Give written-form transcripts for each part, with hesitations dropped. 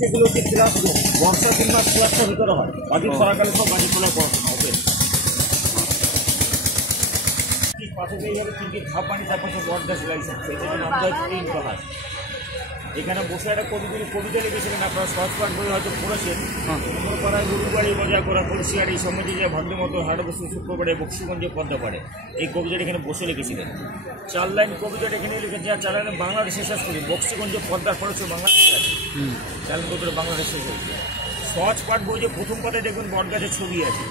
সেগুলোকে ক্লাস বর্ষা 3 মাস ক্লাসটা ভিতরে হয়, বাকি খরাকালে সব বাড়ি খোলায় পড়াশোনা ওপেন। পাশে পেয়ে যাবে তিনটি ধাপ পানি, তারপর বট গাছ লাইসেন্স, এটা আমাদের প্রিন্ট হয়। এখানে বসে একটা কবিতা লিখেছিলেন, আপনারা সহজ পাঠ বই হয়তো পড়েছেন। পাড়ায় গরুবাড়ি মজা করা কলসিয়ার এই সমাজে যে ভদ্রমতো হাট বসে শুক্রবারে বক্সিগঞ্জে পদ্মাপাড়ে, এই কবিতাটা এখানে বসে লিখেছিলেন। 4 লাইন কবিতাটা এখানে লিখেছে, আর 4 লাইন বাংলাদেশে শেষ করি। বক্সিগঞ্জে পদ্মার খরচ বাংলাদেশে আছে, 4 লাইন কবিতা বাংলাদেশে শেষ হয়েছে। সহজ পাঠ বই যে প্রথম পাতে দেখবেন বট গাছের ছবি আছে,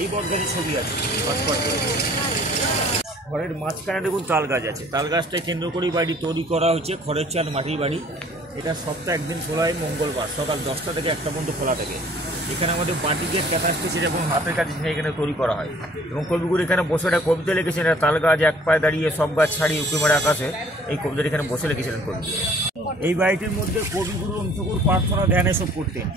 এই বট গাছের ছবি আছে সহজ পাঠ বই। ঘরের মাঝখানে দেখুন তাল গাছ আছে, তাল গাছটাকে কেন্দ্র করেই বাড়ি তৈরি করা হয়েছে। খড়ের চাল মাটির বাড়ি। এটা সপ্তাহে একদিন খোলা হয়, মঙ্গলবার সকাল 10টা থেকে 1টা পর্যন্ত খোলা থাকে। এখানে আমাদের বাটিকের ক্যাপাসিটি এবং হাতের কাছে এখানে তৈরি করা হয়। এবং কবিগুরু এখানে বসে একটা কবিতা লিখেছিলেন, তাল গাছ এক পায়ে দাঁড়িয়ে সব গাছ ছাড়িয়ে উঁকি মারে আকাশে, এই কবিতাটা এখানে বসে লিখেছিলেন কবি। এই বাড়িটির মধ্যে কবিগুরু অন্তকুর প্রার্থনা ধ্যান এসব করতেন।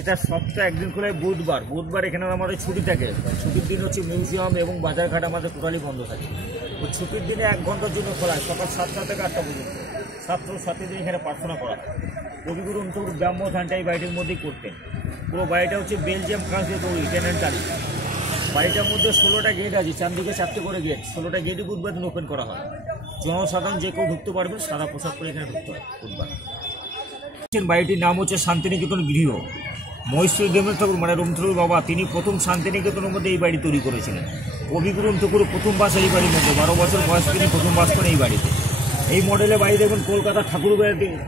এটা সপ্তাহে একদিন খোলা হয় বুধবার। বুধবার এখানে আমাদের ছুটি থাকে, ছুটির দিন হচ্ছে মিউজিয়াম এবং বাজারঘাট আমাদের টোটালি বন্ধ থাকে। ওই ছুটির দিনে 1 ঘন্টার জন্য খোলা হয়, সকাল 7টা থেকে 8টা পর্যন্ত। ছাত্র ছাত্রীদের এখানে প্রার্থনা করা হয়। কবিগুরু অন্তকুর ব্যাম্য ধ্যানটা এই বাড়িটির মধ্যেই করতেন। পুরো বাড়িটা হচ্ছে বেলজিয়াম কাঁচ দিয়ে তৈরি, টেনেন্টারি। বাড়িটার মধ্যে 16টা গেট আছে, চারদিকে 4টে করে গেট। 16টা গেটই বুধবার দিন ওপেন করা হয়। জনসাধারণ যে কেউ ঢুকতে পারবেন, সাদা পোশাক পরে এখানে ঢুকতে হয় বুধবার। বাড়িটির নাম হচ্ছে শান্তিনিকেতন গৃহ। মহেশ্বরী দেবেন্দ্র ঠাকুর মানে রবীন্দ্রনাথ বাবা, তিনি প্রথম শান্তিনিকেতনের মধ্যে এই বাড়ি তৈরি করেছিলেন। কবিগুরু ঠাকুর প্রথম বাস এই বাড়ির মধ্যে, 12 বছর বয়স তিনি প্রথম বাস করেন এই বাড়িতে। এই মডেলের বাড়ি দেখবেন কলকাতা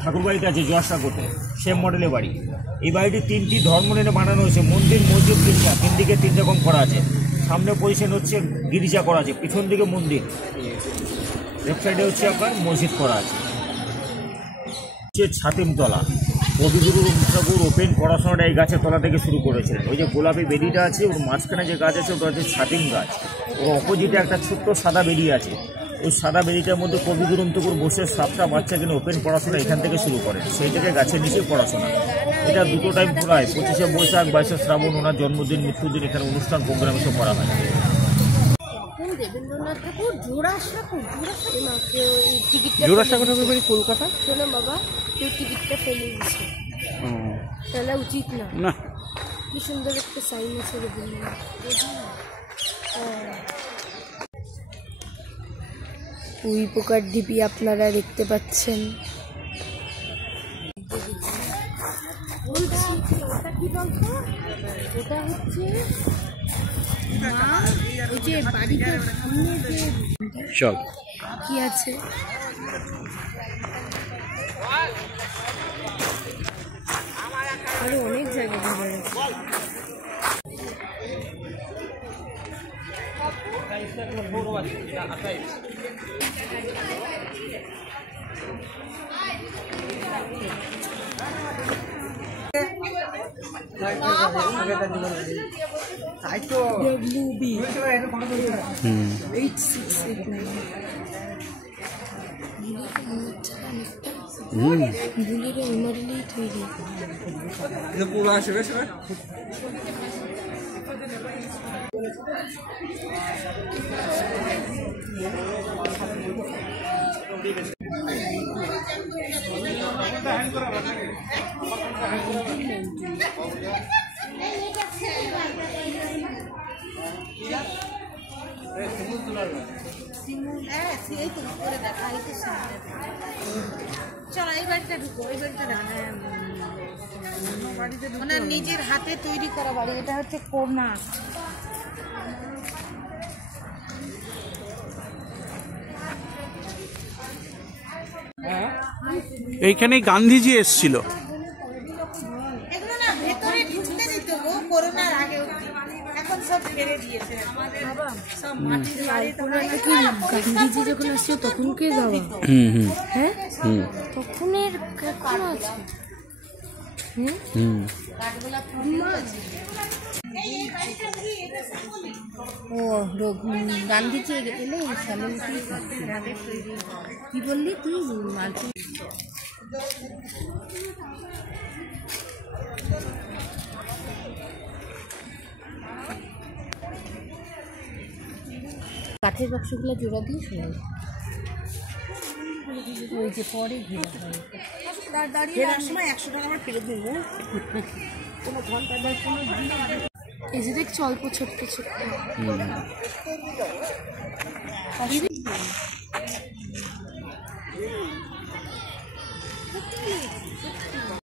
ঠাকুরবাড়িতে আছে, জয়াসাগরে, সেম মডেলের বাড়ি। এই বাড়িটি 3টি ধর্ম নিয়ে বানানো হয়েছে। মন্দির মসজিদ 3টা, 3 দিকে 3 রকম করা আছে। সামনে পজিশন হচ্ছে গির্জা করা আছে, পিছন দিকে মন্দির, লেফট সাইডে হচ্ছে আপনার মসজিদ করা আছে। ছাতিমতলা, কবিগুরু ঠাকুর ওপেন পড়াশোনাটা এই গাছের তলা থেকে শুরু করেছিলেন। ওই যে গোলাপি বেরিটা আছে, ওর মাঝখানে যে গাছ আছে ওটা হচ্ছে ছাতিম গাছ। ওর অপোজিটে একটা ছোট্ট সাদা বেরি আছে। ওই সাদা বেরিটার মধ্যে কবিগুরু ঠাকুর বসে 7টা বাচ্চা কিনে ওপেন পড়াশোনা এখান থেকে শুরু করেন। সেই থেকে গাছের নিচে পড়াশোনা। এটা 2টো টাইম খোলা হয়, 25শে বৈশাখ, 22শে শ্রাবণ, ওনার জন্মদিন, মৃত্যুদিন এখানে অনুষ্ঠান প্রোগ্রাম এসব করা হয়। দেবেন্দ্রনাথ ঠাকুর জোড়াসাঁকোর বাড়ি কলকাতা। শোনো বাবা, কেউ টিকিটটা ফেলে দিচ্ছে, ফেলা উচিত না। না, কি সুন্দর একটা সাইন আছে রবীন্দ্রনাথ। উই পোকার ঢিপি আপনারা দেখতে পাচ্ছেন। ওটা কি বলতো, ওটা হচ্ছে ওই যে বাড়িতে সামনে যে চল কি আছে, আরো অনেক জায়গা ঘুরে আছে। WB 8689 বুলেরও এই মডেলেই তৈরি। পুরো আসবে সবাই। চলো এই বাড়িটা ঢুকো, এই বাড়িটা ওনার নিজের হাতে তৈরি করা বাড়ি। এটা হচ্ছে কোনা। এইখানে গান্ধীজি এসেছিল। এগুলো না ভেতরে ঢুকতে দিত গো করোনার আগে, এখন সব ফেলে দিয়েছে। সব মাটির বাড়ি। গান্ধীজি যখন আসছে তখন কে যাওয়া, হ্যাঁ তখনের এখনো আছে। ও গান্ধীজি এলে কি বললি তুই? কাঠের বাক্সগুলো জোড়া দিয়ে শোনাই ওই যে পরে ঘেরা হয় ফেরার সময় 100 টাকা আমার ফেরত দিন কোনো ঘন্টা দেয় কোনো এই যে দেখছি অল্প ছোট্ট ছোট্ট